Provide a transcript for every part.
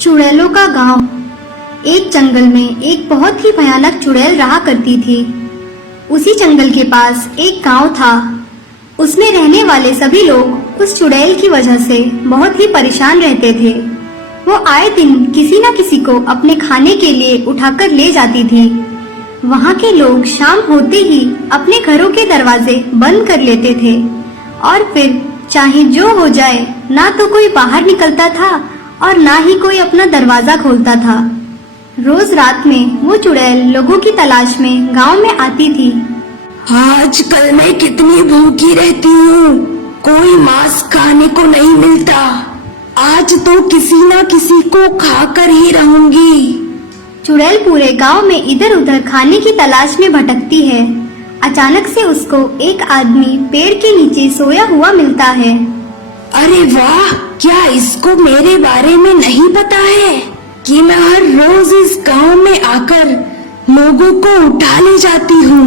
चुड़ैलों का गांव। एक जंगल में एक बहुत ही भयानक चुड़ैल रहा करती थी। उसी जंगल के पास एक गांव था। उसमें रहने वाले सभी लोग उस चुड़ैल की वजह से बहुत ही परेशान रहते थे। वो आए दिन किसी न किसी को अपने खाने के लिए उठाकर ले जाती थी। वहाँ के लोग शाम होते ही अपने घरों के दरवाजे बंद कर लेते थे और फिर चाहे जो हो जाए, ना तो कोई बाहर निकलता था और ना ही कोई अपना दरवाजा खोलता था। रोज रात में वो चुड़ैल लोगों की तलाश में गांव में आती थी। आजकल मैं कितनी भूखी रहती हूँ, कोई मांस खाने को नहीं मिलता। आज तो किसी न किसी को खाकर ही रहूंगी। चुड़ैल पूरे गांव में इधर उधर खाने की तलाश में भटकती है। अचानक से उसको एक आदमी पेड़ के नीचे सोया हुआ मिलता है। अरे वाह, क्या इसको मेरे बारे में नहीं पता है कि मैं हर रोज इस गांव में आकर लोगों को उठा ले जाती हूँ।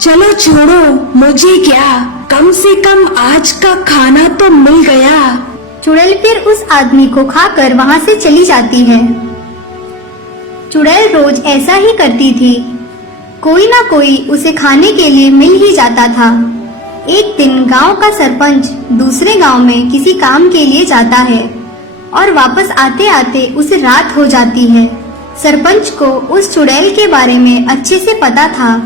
चलो छोड़ो, मुझे क्या, कम से कम आज का खाना तो मिल गया। चुड़ैल फिर उस आदमी को खाकर वहाँ से चली जाती है। चुड़ैल रोज ऐसा ही करती थी। कोई ना कोई उसे खाने के लिए मिल ही जाता था। एक दिन गांव का सरपंच दूसरे गांव में किसी काम के लिए जाता है और वापस आते आते उसे रात हो जाती है। सरपंच को उस चुड़ैल के बारे में अच्छे से पता था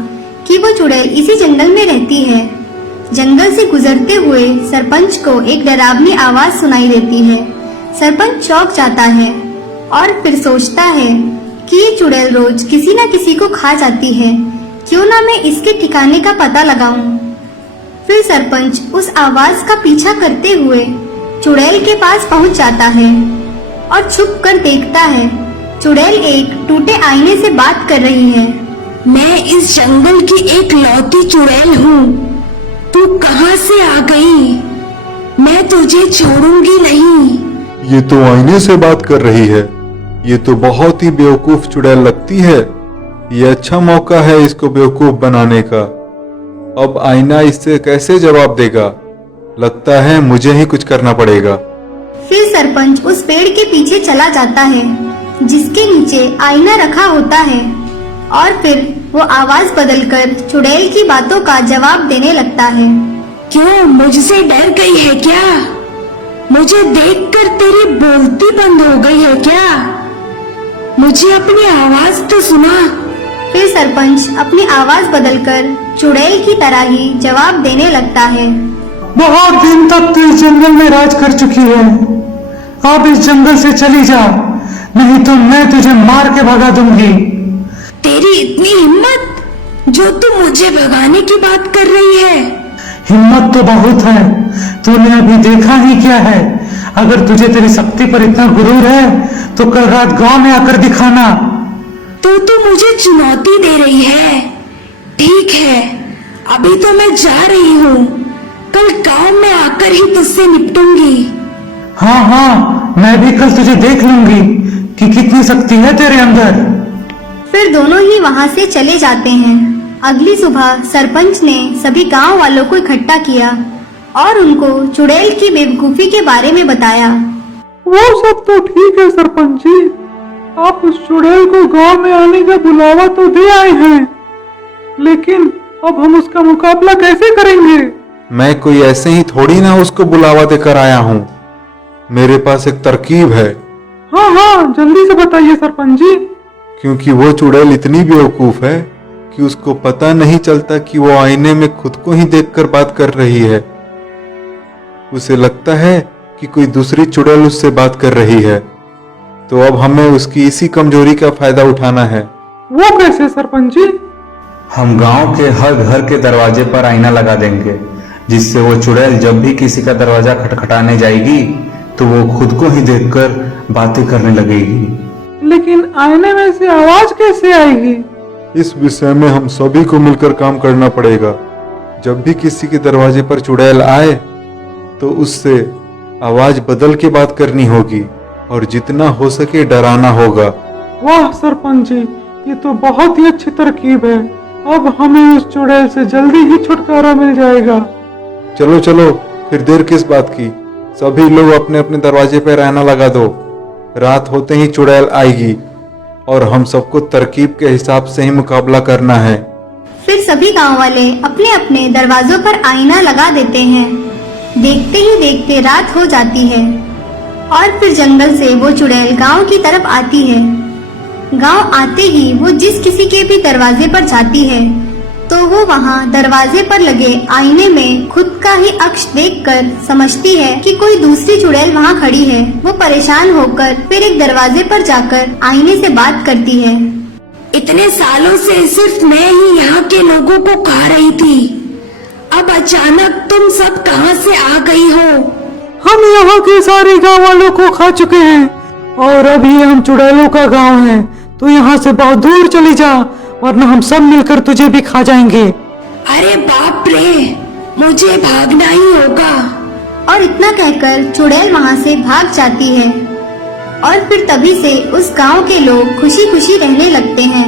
कि वो चुड़ैल इसी जंगल में रहती है। जंगल से गुजरते हुए सरपंच को एक डरावनी आवाज सुनाई देती है। सरपंच चौंक जाता है और फिर सोचता है कि ये चुड़ैल रोज किसी न किसी को खा जाती है, क्यों ना मैं इसके ठिकाने का पता लगाऊं। फिर सरपंच उस आवाज का पीछा करते हुए चुड़ैल के पास पहुंच जाता है और छुप कर देखता है। चुड़ैल एक टूटे आईने से बात कर रही है। मैं इस जंगल की एक लौती चुड़ैल हूँ, तू कहाँ से आ गई? मैं तुझे छोड़ूंगी नहीं। ये तो आईने से बात कर रही है। ये तो बहुत ही बेवकूफ चुड़ैल लगती है। ये अच्छा मौका है इसको बेवकूफ बनाने का। अब आईना इससे कैसे जवाब देगा? लगता है मुझे ही कुछ करना पड़ेगा। फिर सरपंच उस पेड़ के पीछे चला जाता है जिसके नीचे आईना रखा होता है और फिर वो आवाज बदलकर चुड़ैल की बातों का जवाब देने लगता है। क्यों, मुझसे डर गई है क्या? मुझे देखकर तेरी बोलती बंद हो गई है क्या? मुझे अपनी आवाज तो सुना। फिर सरपंच अपनी आवाज बदलकर चुड़ैल की तरह ही जवाब देने लगता है। बहुत दिन तक तू इस जंगल में राज कर चुकी है। अब इस जंगल से चली जा, नहीं तो मैं तुझे मार के भगा दूंगी। तेरी इतनी हिम्मत जो तू मुझे भगाने की बात कर रही है? हिम्मत तो बहुत है, तूने अभी देखा ही क्या है। अगर तुझे तेरी शक्ति पर इतना गुरूर है तो कल रात गांव में आकर दिखाना। तो तू मुझे चुनौती दे रही है? ठीक है, अभी तो मैं जा रही हूँ, कल गांव में आकर ही तुझसे निपटूंगी। हाँ, मैं भी कल तुझे देख लूंगी कि कितनी शक्ति है तेरे अंदर। फिर दोनों ही वहाँ से चले जाते हैं। अगली सुबह सरपंच ने सभी गांव वालों को इकट्ठा किया और उनको चुड़ैल की बेवकूफी के बारे में बताया। वो सब तो ठीक है सरपंच जी, आप उस चुड़ैल को गांव में आने का बुलावा तो दे आए हैं, लेकिन अब हम उसका मुकाबला कैसे करेंगे? मैं कोई ऐसे ही थोड़ी ना उसको बुलावा देकर आया हूँ। मेरे पास एक तरकीब है। हाँ, जल्दी से बताइए सरपंच जी। क्योंकि वो चुड़ैल इतनी बेवकूफ है कि उसको पता नहीं चलता कि वो आईने में खुद को ही देखकर बात कर रही है। उसे लगता है कि कोई दूसरी चुड़ैल उससे बात कर रही है। तो अब हमें उसकी इसी कमजोरी का फायदा उठाना है। वो कैसे सरपंच जी? हम गांव के हर घर के दरवाजे पर आईना लगा देंगे, जिससे वो चुड़ैल जब भी किसी का दरवाजा खटखटाने जाएगी तो वो खुद को ही देखकर बातें करने लगेगी। लेकिन आईने में से आवाज कैसे आएगी? इस विषय में हम सभी को मिलकर काम करना पड़ेगा। जब भी किसी के दरवाजे पर चुड़ैल आए तो उससे आवाज बदल के बात करनी होगी और जितना हो सके डराना होगा। वाह सरपंच जी, ये तो बहुत ही अच्छी तरकीब है। अब हमें उस चुड़ैल से जल्दी ही छुटकारा मिल जाएगा। चलो चलो, फिर देर किस बात की। सभी लोग अपने अपने दरवाजे पर आईना लगा दो। रात होते ही चुड़ैल आएगी और हम सबको तरकीब के हिसाब से ही मुकाबला करना है। फिर सभी गांव वाले अपने अपने दरवाजों पर आईना लगा देते हैं। देखते ही देखते रात हो जाती है और फिर जंगल से वो चुड़ैल गांव की तरफ आती है। गांव आते ही वो जिस किसी के भी दरवाजे पर जाती है तो वो वहाँ दरवाजे पर लगे आईने में खुद का ही अक्ष देखकर समझती है कि कोई दूसरी चुड़ैल वहाँ खड़ी है। वो परेशान होकर फिर एक दरवाजे पर जाकर आईने से बात करती है। इतने सालों से सिर्फ मैं ही यहाँ के लोगों को खा रही थी, अब अचानक तुम सब कहाँ से आ गई हो? हम यहाँ के सारे गांव वालों को खा चुके हैं और अभी हम चुड़ैलों का गांव है। तू यहाँ से बहुत दूर चली जा वरना हम सब मिलकर तुझे भी खा जाएंगे। अरे बाप रे, मुझे भागना ही होगा। और इतना कहकर चुड़ैल वहाँ से भाग जाती है और फिर तभी से उस गांव के लोग खुशी खुशी रहने लगते हैं।